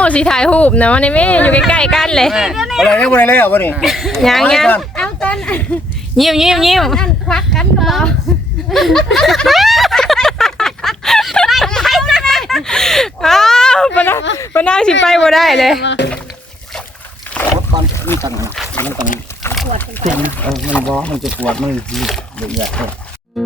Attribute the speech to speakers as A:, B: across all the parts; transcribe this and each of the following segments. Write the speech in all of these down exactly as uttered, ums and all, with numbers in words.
A: สิถ่ายรูปนะวันนี้แม่อยู่ใกล้ๆกันเลย
B: อะไรเนี่ยอะไรเลยอ่ะวันนี้
A: ยังยัง
C: เอาต้น
A: ยิ้มยิ้มยิ้ม
C: นั่นควักกันก็บอก
A: อ้าวปะนะปะนาสิไปบ่ได้เลย
B: ตอนมันตังมันตังปวดเจ็บเออมันบ้อมันจะปวดมันละเอียดเลย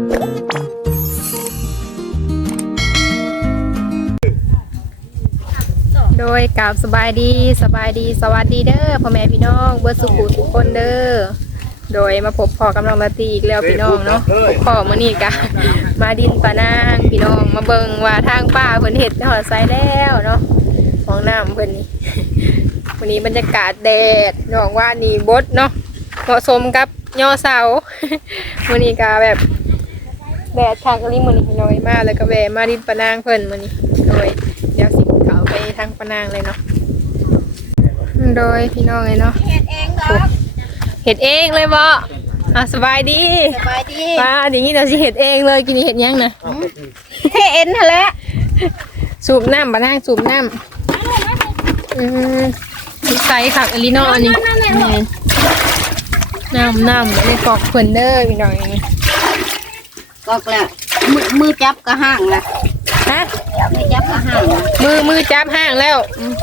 A: โดยกราบสบายดีสบายดีสวัสดีเด้อพ่อแม่พี่น้องเบิร์ดสุขุทุกคนเด้อโดยมาพบพ่อกำลังละตีอีกแล้วพี่น้องเนาะพบพ่อมื้อนี้กะมาดินปานางพี่น้องมาเบิ่งว่าทางป้าเพิ่นเฮ็ดหอดไซแล้วเนาะของน้ำเพิ่นนี่วันนี้บรรยากาศแดดน้องว่านี่บดเนาะเหมาะสมกับย่อเสามื้อนี้ก็แบบแดดคักอีหลีมื้อนี้น้อยมากแล้วก็แวะมาดินปานางเพิ่นมื้อนี้โดยเดี๋ยวสิเข้าไปทางปานางเลยเนาะโดยพี่น้องเลยเนาะเฮ็ดเองเนาะเฮ็ดเองเลยบ่อ่ะสบายดี
C: สบายดี
A: ป้าอย่างนี้เราสิเฮ็ดเองเลยกินนี่เฮ็ดยังนะ
C: เฮ็ดเองนั่นแหละ
A: สูบน้ำปานางสูบน้ำอืมใส่ผักอลิโนอันนี้น้ำน้ำในกอกเพิ่นเด้อพี่น้องนี่
C: กอกแล้วมือมือจับก็ห่างละ
A: ฮะ
C: มือจับก็ห่าง
A: มือมือจับห่างแล้ว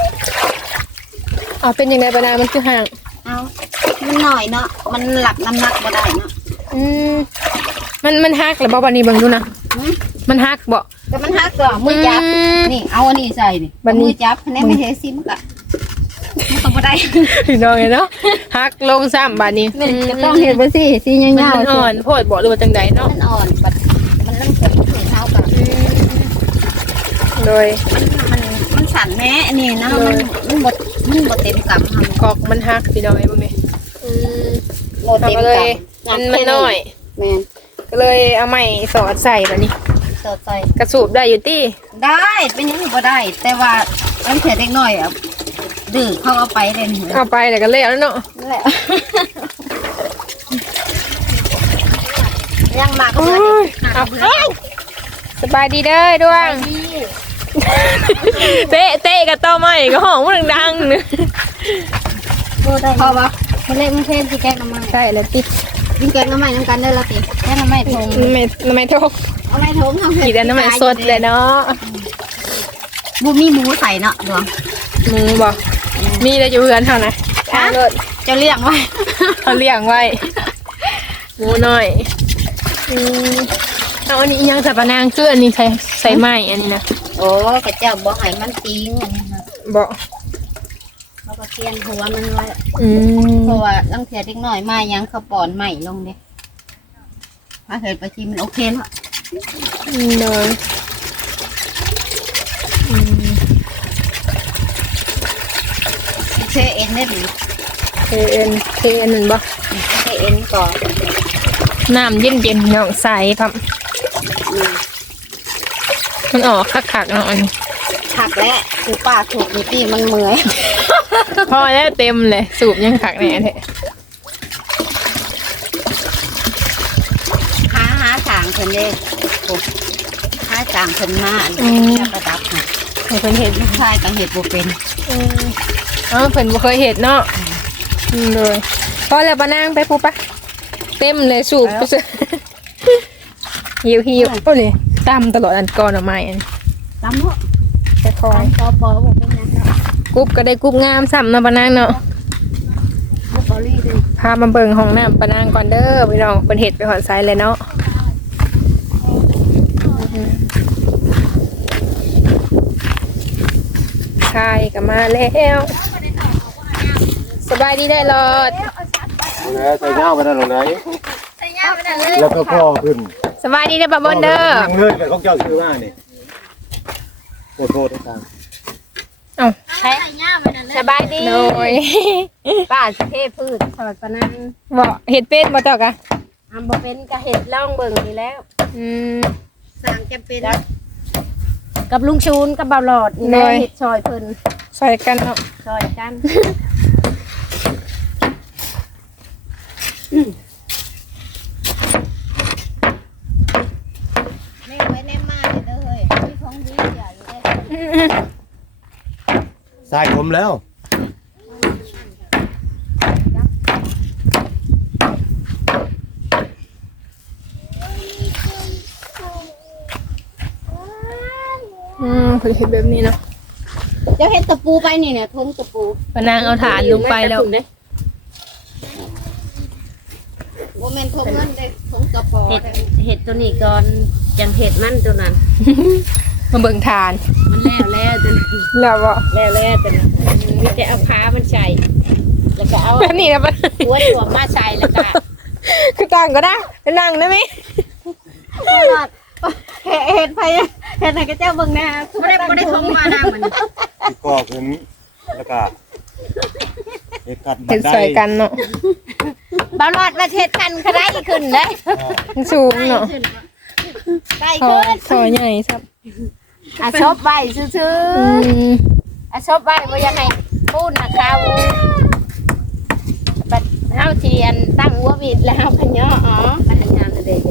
A: อ๋อเป็นยังไงปานางมันคือห่าง
C: เอามันหน่อยเนาะมันหลับน้ำหนักบ่ได้เนาะ
A: อืมมันมันฮักหรือบ่บัดนี้เบิ่งดูนะมันฮักบ่
C: แต่มันฮักก็มือจับนี่เอาอันนี้ใส่นี่มือจับคะแนนไม่เทซิมก็มันก็บ่ได้
A: พี่น้องเนาะฮักลงซ้ำบัดนี้
C: จะต้องเฮ็ดบ่สิสิยาว
A: ๆอ่อนโพดบ่หรือว่าจังไดเนาะ
C: มันอ่อนบัดมันน้ำฝนเฮ็ดเฮาก็
A: โดย
C: มันมันมันสั่นแน่อันนี้นะมันมันบ่มันบ่เต็มกำหั่น
A: กอกมันฮักพี่น้องไอ้บ่แม่อืม
C: บ่เต็มก
A: ำมันมันน้อย
C: แม่น
A: ก็เลยเอาไม้สอดใส่บัดนี้
C: สอดใส่
A: กระสูบได้อยู่ติ
C: ได้เป็นยังบ่ได้แต่ว่าอันเสียเด็กน้อยอ่ะดื้อเขาเอาไปเลย
A: เอาไปแล้วก็แล้วแล้วเนาะ
C: นั่นแหละยังมาก็เ
A: อาสบายดีเด้อดวงเตะเตะกับต่อไม้ก็ห้องมันดังๆนึ
C: พอปะมันเล่นมันเท่นที่แกงน้ำมัน
A: ใช่แล้วติ
C: กินแกงน้ำมันน้ำกันได้ละติแกงน้ำมันทง
A: น้ำมันน้ำมันทง
C: เอาไม้ทงเอา
A: กินน้ำมันสดเลยเนาะ
C: บูมีหมูใส่เนาะดวง
A: หมูบ่มีแต่อยู่เรือนเท่านะ
C: จะเลี้ยงไว้
A: เขาเลี้ยงไว้หมูน้อยเอาอันนี้ยังจะปะนางคืออันนี้ใส่ใส่ไม้อันนี้นะ
C: โอ้กระเจ้าบอกให้มันจริง
A: บอก
C: เขาก็เคียนหัวมันไว้เพราะว่าลังเทียเล็กน้อยมายังเขาปอนใหม่ลงเด้ถ้าเกิดไปชิมมันโอเคเนาะ
A: เลย
C: เชเอ็นได้หรือ
A: เชเอ็นเชเอ็นหนึ่งบ่
C: เชเอ็นก่อน
A: น้ำเย็นเย็นหยองใสครับมันออกคักๆเนาะอันนี้
C: คักแล้วคือป้าถูกนิตี้มันเมื่อย
A: พอแล้วเต็มเลยสูบยังคักแน่แท้
C: หาหาสางคนเด้หาสางคนมาจะประดับค่ะ
A: ให้เพิ่นเห็ด
C: ใช่กับเห็ดบุเป็น
A: อ๋อเพิ่นบ่เคยเห็ดเนาะเลยพอแล้วปะนางไปปุ๊บปะเต็มเลยสูบหิวหิวโอ้นี่ตำตลอดอันก่อนเอาไม้อัน
C: ตำเหรอ
A: แต่คอย
C: ตำปอปอบอกเป็นยังไง
A: กุ๊บก็ได้กุ๊บงามซ้ำนะปะนางเนาะพามาเบิ่งห้องน้ำปะนางก่อนเด้อพี่น้องเป็นเห็ดไปหอดไซเลยเนาะใช่ก็มาแล้วสบายดีได้รอด
B: แล้วใส่เงาไปนั่นหรอไหนแล้วก็พ่อขึ้น
A: สบายดีได้ปะบนเด้อ
B: เงินกับของเจ้าคือว่านี่โคตรโคตรต่าง
A: เอ้าสบายดี
C: โดยป้าเทพืชสลัดปะนาง
A: บ่เห็ดเป็ดบ่เจ้ากะ
C: อ่าบ่เป็นก็เห็ดล่องเบิ่งนี่แล้ว
A: อืม
C: สั่งจะเป็นกับลุงชูนกับบ่าวหลอดนี่แหละเห็ดซอยเพิ่น
A: ซอยกันเนาะ
C: ซอยกันแม่ไว้แน่มาเด้อเฮ้ยมีของดีใหญ่เลย
B: ทรายผมแล้ว
A: อืมเพิ่นเฮ็ดแบบนี้เนาะ
C: เดี๋ยวเฮ็ดตะปูไปนี่เนี่ยทงตะปู
A: ปะนางเอาฐานลงไปแล้ว
C: บ่แม่นทงเงินเด้ทงตะปอ
D: เห็ด
C: เด้
D: เห็ดตัวนี้ก่อนจังเห็ดมันตัวนั้น
A: มาเบิ่งฐาน
D: มันแล้วแล้วตัวนั้น
A: แล้วบ่
D: แล้วแล้วตัวนั้นมีแต่เอาขามันใส่แล้วก็เอา
A: แบบนี้นะปะ
D: หัวถ่วงมาใส่แล้วก็
A: คือต่างก็ได้ไปนั่งได้ไหม
C: ตลอดเฮ็ดเฮ็ดไปเฮ็ดให้กระเจ้าเบิ่งแน่คือ
D: ไม่ได้ไม่ได้ทงมานะมัน
B: ที่ก่อขึ้นแล้วก็เฮ็ดกัดบั
A: เห็
B: น
A: น
B: ได
A: ใส่กันเนาะ
D: บอลอดมาเห็ดกันก็ได้ขึ้นได้
A: มันสูงเนาะ
D: ได้
A: คอ
D: ขึ้น
A: คอใหญ่ครับ
D: อ่ะชบใบซื่อ
A: อืม
D: ๆอ่ะชบใบบ่ยังไงพูดนะเขาบัดเฮาเทียนตั้งหัวบิดแล้วพะเนาะอ๋อพนักงานเด็ก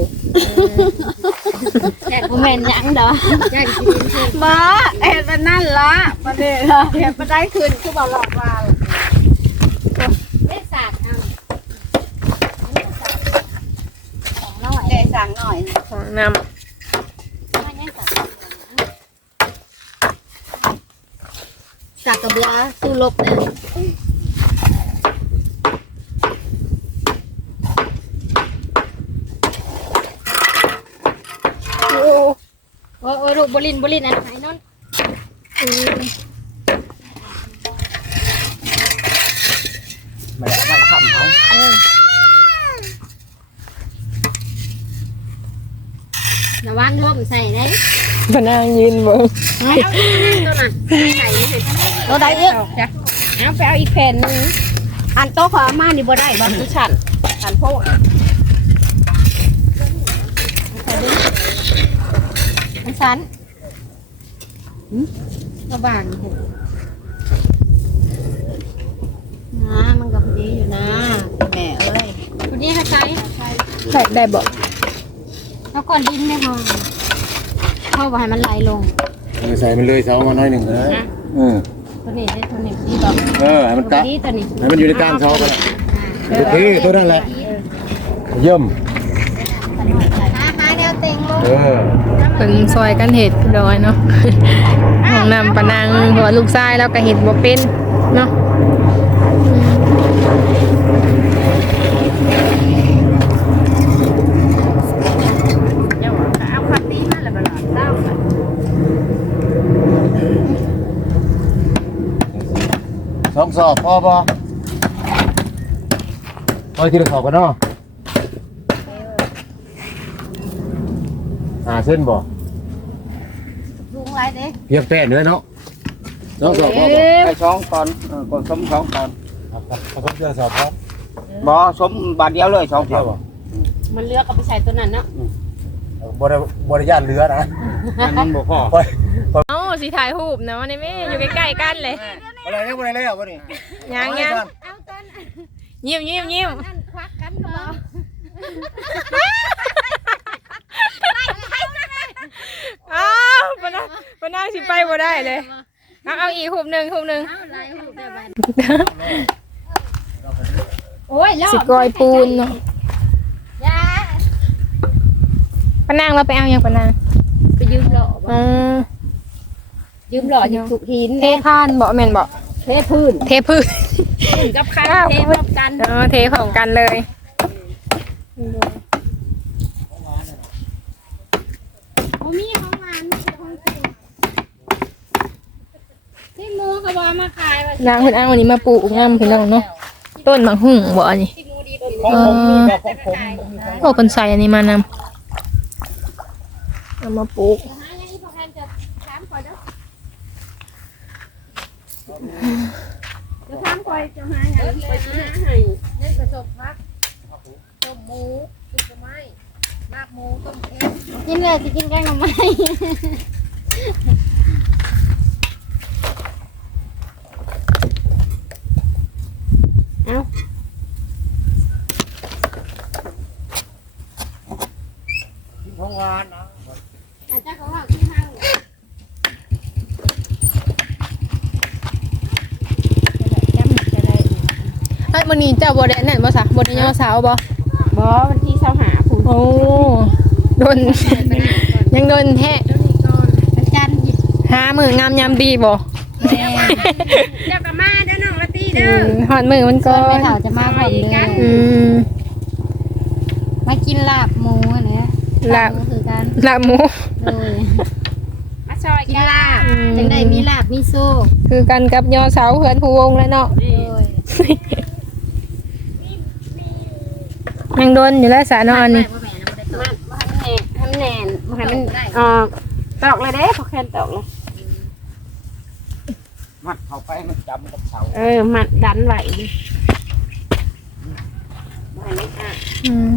D: แจกบ่แม่นหยังดอกแจกกินซื่อ
C: บ่เฮ็ดไปนั่นละประเดี๋ยวเฮ็ดบ่ได้คืนคือบ่หลอกว่า
D: ได้สากเอาของน้อย
C: ได้สั่งหน่อย
A: ของน
D: ไม่ยังสาก
C: จากกระเบือสู้รบเด้อ
A: ำโอ้
D: โอ้ยโอ้ยลูกบลินบลินอันไหนนั่น
A: อืม
B: ไม่ได้ไม่ทำเอา
D: ระวังร่มใส่ได้
A: ปะนางยืนเบิ่ง
D: เอาอีกตัวน่ะใส่ใส่
C: ตัวใดอีก
D: จ้ะเอาไปเอาอีกแผ่นหนึง
C: อันโต๊ะขอมานี่บ่ได้บ่
D: คือฉันฉันโพด
C: มันสัน
D: ระบาง
C: นะมันก็พอดีอยู่นะแม่เอ้ย
D: ตัวนี้เขาใช้
A: ได้ได้บ่
D: แล้วก่อนดินไม่พอเข้าไปให้มันไหลลง
B: เอาใส่มันเลยเสามาน้อยหนึ่งก็ได้
D: นะ
B: เออ
D: ตัวนี้ได้ตัวนี้ดีบอก
B: เออให้มันกะ
D: ดีตัวนี้
B: ให้มันอยู่ในกลางเสาไปโอเคตัวนั้นแหละเยี่ยม
D: หาหาแนวเต็งลง
B: เออ
A: เพิ่นซอยกันเฮ็ดพี่น้อยเนาะ ของนำปะนางเพราะว่าลูกชายแล้วก็เฮ็ดบ่เป็นเนาะ
D: เดี๋ยวเอาความตีมาแล้วบ่หลอดเต้า
B: สองสอบพอปะพอทีละสอบกันเนาะหาเส้นบ่
D: ลุงไรเด้
B: เพียงแป้นเนื้อเนาะสองสอบพอปะ
E: ไอ้ช้องก่อนเออก่อนสมช้องก่อน
B: ครับครับครับเดือนสอบพร้อม
E: บ่สมบาทเดียวเลยช้อง
B: เที่ยวบ่
D: มันเลือกเอาไปใส่ตัวนั้นเนาะ
B: บริบริญาตเรือนะ
E: มันบ่พอ
B: ไป
A: เอ้าสิถ่ายรูปนะวันนี้แม่อยู่ใกล้ๆกันเลย
B: อะไรเนี่ยอะไรเลยอ่ะวะนี่
A: ยังยัง
D: เอาต้น
A: ยิ้มยิ้มยิ้ม
D: นั่นควักกันบ่
A: อ้าวปะนางปะนางสิไปบ่ได้เลยเอาเอาอีกรูปหนึ่งรูปหนึ่ง
D: เอาลายหูได้บัดโอ้ยรอบ
A: สิกอยปูนเนาะ
D: ยา
A: ปะนางเราไปเอายังปะนาง
D: ไปยืมหล่อ
A: อ๋อ
D: ยืมหล่อจากสุหิน
A: เทพานบ่แม่นบ่
D: เทพื้น
A: เทพื้น
D: พื้นกับคันเทพร้อมกัน
A: เออเทพร้อมกันเลย
D: โอ้มีของหวานของกินที่หมูเขาบอกมาขายว่าน
A: างเพิ่นเอาอันนี้มาปลูกงามพี่น้องเนาะต้นบางหุ่งบ่อันนี้
D: ที่หมูดีเป็น
E: ของผมนี่ก็ของผม
A: โอ้คนใส่อันนี้มานำเอามาปลูก
D: หาอย่างนี้พอแทนจะถามก่อนเด้อจะถามก่อนจะหาอย่างนี้ไปหาให้นั่นประสบพักต้มหมูต้มไม้มากหมูต้มเค็มกินเลยจะกินแกงหน่อไม้เอา
E: ของหวานนะ
D: อาจจะเขาว่าที่ห้าง
A: ไอ้มื้อนี้เจ้าบ่ได้นั่นบ่ซะบ่ได้ย่อเสาบ่
C: บ่วันที่เช้าหาผู้
A: โอ้โดน ยังโดนแท้
C: วันจันทร์หยิบ
A: หามื้องามยามดีบ่
C: แม่
D: เจ้าก็มาเด้อน้องละตี
A: อื
D: เด้อ
A: มฮอดมื้อมัน
C: ส่
A: ก่
C: ว
A: อน
C: แม่
A: น
C: เฒ่าจะมาพร้อมเด้อ
A: อืม
C: มากินลาบหมูอันนี้
A: ลาบ
C: หมูคือกัน
A: ลาบหมู
C: โดย
D: มาซอย
C: กิน
D: กัน
C: ลาบจังได้มีลาบมีโซ่
A: คือกันกับย่อเสาเฮือนผู้วงแล้วเนาะ
C: โดย
A: ยังโดนอยู่แล้วสานอนนี่
C: มันมันแน่นมันแน่นมันให้มันออกตอกเลยเด้พอแค่นตอกเลย
E: มัดเข้าไปมันจำกับเสา
C: เออมัดดันไว้ดิบ่ให้มันอ่ะ
A: อืม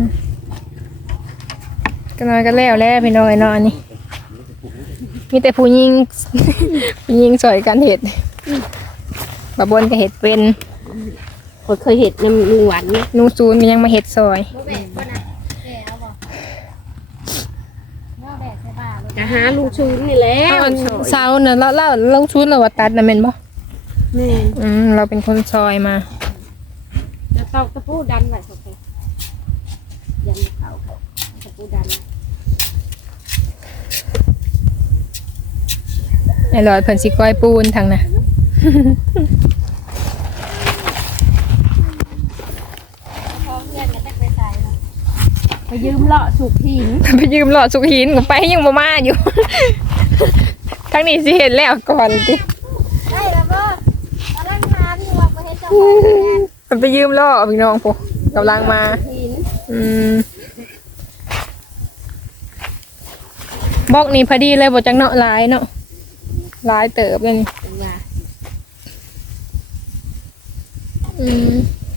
A: ก็นอนกันแล้วแล้วพี่น้องไอ้นอนนี่มีแต่ผู้หญิง ผู้หญิงสอยกันเห็ดบะบนก็เห็ดเป็น
C: คนเคยเห็ดน้ำลุงหวานนะ
A: นูซูนก็ยังมาเห็ดซอย
D: บ่แบกบ่น่ะแก่เอาบ่บ่แบกใส่บ้าเลย
C: จะหาลุงชูนนี่แหละ
A: เอาเสาเน่ะเราเราลงชุดเราว่าตัดนะแม่นบ่
C: แม่
A: อืมเราเป็นคนซอยมา
C: จะตอกตะปูดันไว้โอเคยันเขาตะปูดัน
A: ไอ้ลอยเพิ่นสิก้อยปูนทางน่ะ
D: พอเพื่อนก็ตักไปใส่เนาะ
C: ไปยืมเลาะสุกหิน
A: ไปยืมหลอดสุกหินก็ไปยังบ่มาอยู่ ทางนี้สิเห็นแล้วก่อนติ
D: ได้แล้วบ่กำลังถามอยู่ว่าบ่เฮ็ดเจ้าของแม่น
A: มันไปยืมล่อพี่น้องพวกกำลังมา
C: หิน
A: อืมบอกนี่พอดีเลยบ่จังเนาะหลายเนาะหลายเติบเลยนี่
C: เป็นว่า
A: อืม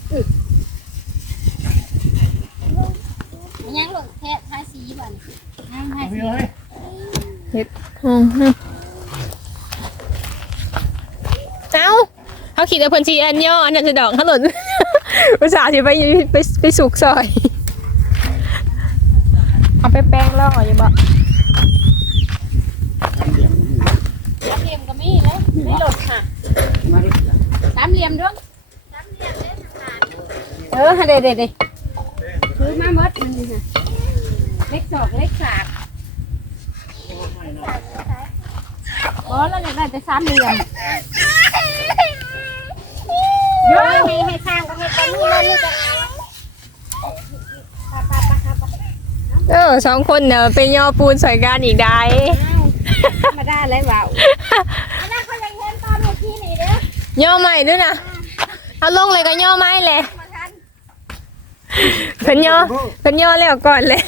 D: มันยังหลงแท้ทาสีบ่นี่ยังทาสี
A: เฮ็ดห้องนะเอ้าเขาขีดแต่เพิ่นสิอันย่ออันนั้นจะดอกเขาหล่น ภาษาสิไปไปไปสุกซอยเอาไปแป้งล่ออยู่บ่
D: สามเหลี่ยมก็มีเลยไม่หลดค่ะ
E: มาดิ
D: สามเหลี่ยมด้วย
C: เออเด็ดเด็ดถือมาหมดมันนี่ค่ะเล็กสอกเล็กสากอ๋อแล้วอยากได้แต่สามเหลี่ยม
D: เยอะให้ให้สร้างก็ให้กันนี่เลยนี่จะเอาไปไปไปไป
A: เออสองคนเนี่ยเป็นย่อปูนสอยกันอีกได้
C: ธรรมดาเลยว่าว
D: อันนั้นเขายังเห็นตอนเมื่อกี้นี่เด้อย่
A: อใหม่ด้วยนะเอาลงเลยก็ย่อไม้เลย
D: มาทัน
A: เพิ่นย่อเพิ่นย่อแล้วก่อนเลย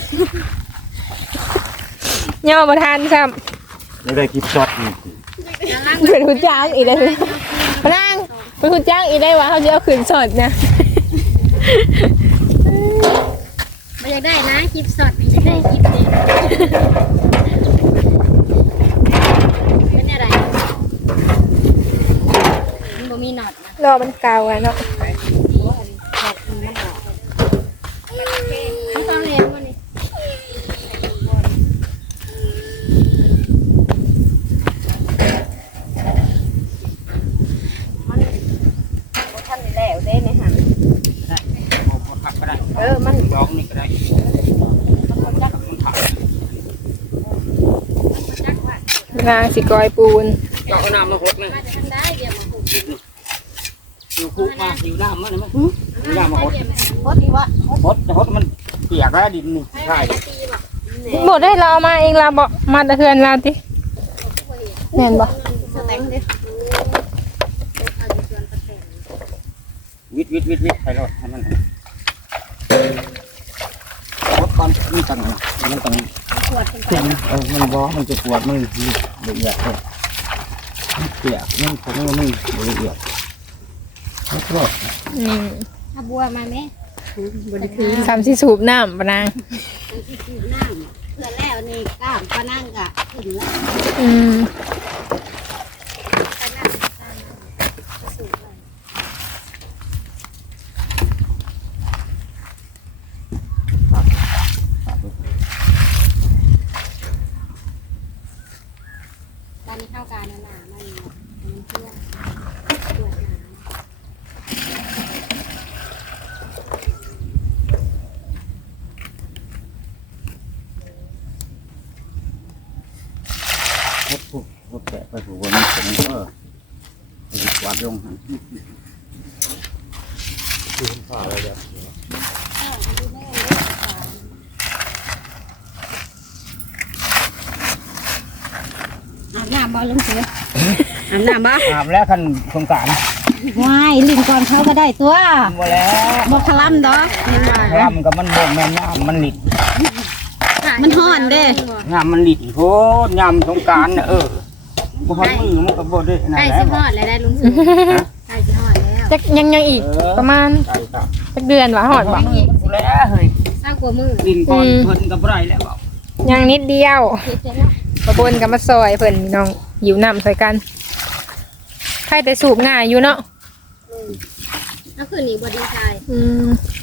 A: ย่อมาทานซ้
E: ไม่ได้คลิปช็อตนี่
A: ำเป็นคุณจ้างอีกเลยพนังเป็นคุณจ้างอีกได้วะเขาจะเอาขืนสดนะ
D: ไม่อยากได้นะคลิปสดไม่อยากได้คลิปนี้เป็นอะไรมันบ่มีหนอดนะ
A: รอมันเก่าอะเนาะ
D: ไม่ต้องเรียนมันนี่
C: ท่านแล้วเด้ในหัน
E: เอาผักก็ได้
C: เออมัน
E: ร้องนี่ก็ได้มันถัก
A: นางสิกอยปูน
E: เราเอาน้ำมาหดนะ
D: มาจะทำได้เดี๋ยวมาปลูก
E: หิวคุกมาหิวน้ำมันนะหิวน้ำมาหด
C: โคตรดีวะ
E: หดหดมันเปียกแล้วดินนี่ใช่
D: ตีบอก
A: บดได้เราเอามาเองเราบอกมาแตะเทือนเราติแน่นบ่
C: สแต็งดิ
E: วิทวิทวิทวิทไปรถให้มันหดตอนมันตังมันตัง
D: ขวดเป็น
B: เส้นเออมันบ่มันจะปวดมันละเอียดเลยเปียกมันผมว่ามันละเอียดแล้วก็
A: อืม
D: อาบัวมาไหม
C: บริคือ
A: สามสิสูบน้ำปะนาง
C: มันที่คือน้ำเพื่อแล้วนี่กล้ามปานั่งกะถึงแล้ว
A: อืม
D: ไปนั่งตามมาสูงเลยตอนนี้เข้าการหนาๆมันมันเพื่อนตรวจหนา
B: วาดลงหั่น
C: อาบน้ำบ่ลุงเสืออาบน้ำบ่
B: อาบแล้วคันสงสาร
C: วายลิงก่อนเขาก็ได้ตัว
B: บ่แล้ว
C: บ่คลำดอกยังว่า
B: คลำกับมันบ่แม่นน้ำมันหลิด
C: มันฮ้อนเด้
B: น้ำมันหลิดโพดยามสงกรานต์น่ะเออบ่ฮอดมือมันก็บ่ได้นั่น
C: ใกล้
B: แหละ
C: สิฮอดแล้วได้ลุงเสือใกล้สิฮอดแล้ว
A: จักยังยังอีกประมาณ
B: ใช่ครับ
A: จักเดือนวะหอดบ่
B: บ่แล้วเฮ้ย
C: เศร้ากว่ามือ
B: ดินก่อนเพิ่นก็บ่ได้แล้วบ่
A: ยังนิดเดียวประบนกับมาซอยเพิ่นพี่น้องหิวน้ำใส่กันใครแต่สูบง่ายอยู่เนาะ
C: นั่นคือนี่บ่ดีใจ
A: อืม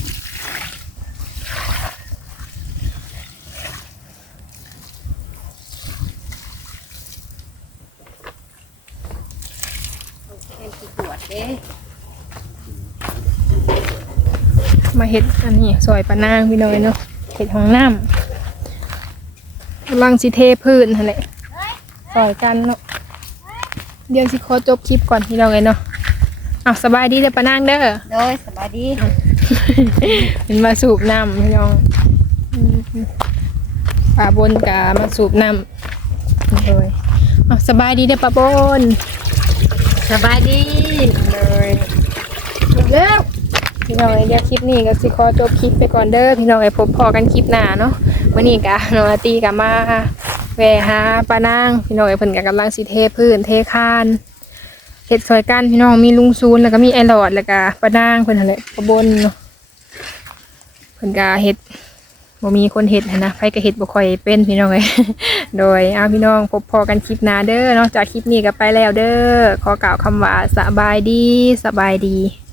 C: แค่สิปวดเด้
A: มาเฮ็ดอันนี้ซอยปะนางพี่น้อยเนาะเฮ็ดห้องน้ำกำลังสิเทพื้นนั่นแหละซอยกันเนาะเดี๋ยวสิขอจบคลิปก่อนพี่น้องเอ้ยเนาะอ้าวสบายดีเด้อปะนางเด้อ
C: โดยสบายดี
A: เป็นมาสูบน้ำพี่น้องอืมป่าบนกามาสูบน้ำเลยอ้าวสบายดีเด้อป่าบน
C: สบายดี
A: เลยเร็วพี่น้องเอ้ยเดี๋ยวคลิปนี้ก็สิขอจบคลิปไปก่อนเด้อพี่น้องไอ้พบพอกันคลิปหน้าเนาะวันนี้กะน้องอาตีกะมาแวะหาปานางพี่น้องไอ้เพิ่นกะกำลังสิเทพื้นเทคานเฮ็ดซอยกันพี่น้องมีลุงซูนแล้วก็มีไอหลอดแล้วก็ปานางเพิ่นนั่นแหละปะบนเนาะเพิ่นกะเฮ็ดบ่มีคนเฮ็ดหั้นนะไผก็เฮ็ดบ่ค่อยเป็นพี่น้องเอ้ย โดยเอาพี่น้องพบพอกันคลิปหน้าเด้อเนาะจากคลิปนี้ก็ไปแล้วเด้อขอกล่าวคำว่าสบายดีสบายดี